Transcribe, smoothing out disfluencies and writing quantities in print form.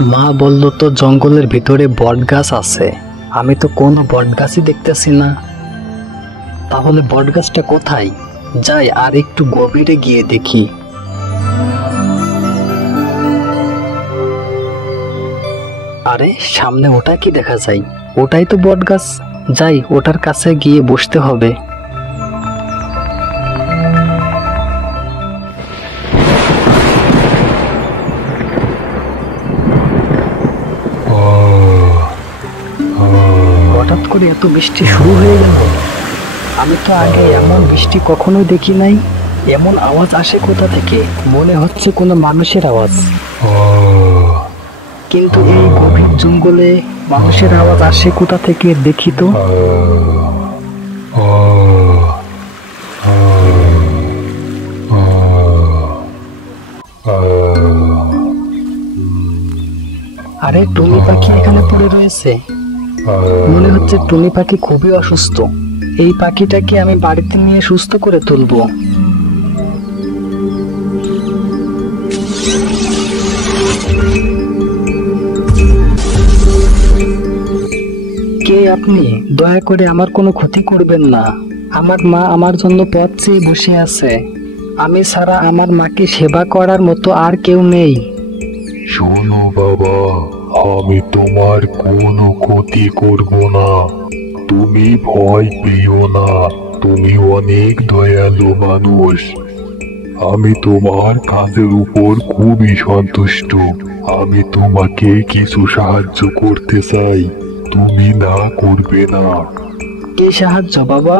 মা বলল তো জঙ্গলের ভিতরে বট গাছ আছে, আমি তো কোনো বট গাছই দেখতেছি না। তাহলে বট গাছটা কোথায়? যাই আর একটু গভীরে গিয়ে দেখি। আরে সামনে ওটা কি দেখা যায়? ওটাই তো বট গাছ। যাই ওটার কাছে গিয়ে বসতে হবে। হঠাৎ করে এত বৃষ্টি শুরু হয়ে গেল। আমি তো আগে এমন বৃষ্টি কখনোই দেখি নাই। এমন আওয়াজ আসে কোথা থেকে? মনে হচ্ছে কোনো মানুষের আওয়াজ। কিন্তু এই গভীর জঙ্গলে মানুষের আওয়াজ আসে কোথা থেকে দেখি তো। আরে টুনি পাখি এখানে পড়ে রয়েছে। মনে হচ্ছে টুনি পাখি খুবই অসুস্থ। এই পাখিটাকে আমি বাড়িতে নিয়ে সুস্থ করে তুলবো। কে আপনি? দয়া করে আমার কোনো ক্ষতি করবেন না। আমার মা আমার জন্য পথ চেয়ে বসে আছে। আমি ছাড়া আমার মাকে সেবা করার মতো আর কেউ নেই। শোনো বাবা, আমি তোমার কোনো ক্ষতি করব না। তুমি ভয় পেও না, তুমি অনেক দয়ালু মানুষ। আমি তোমার কাজের উপর খুবই সন্তুষ্ট। আমি তোমাকে কিছু সাহায্য করতে চাই, তুমি না করবে না। কি সাহায্য বাবা?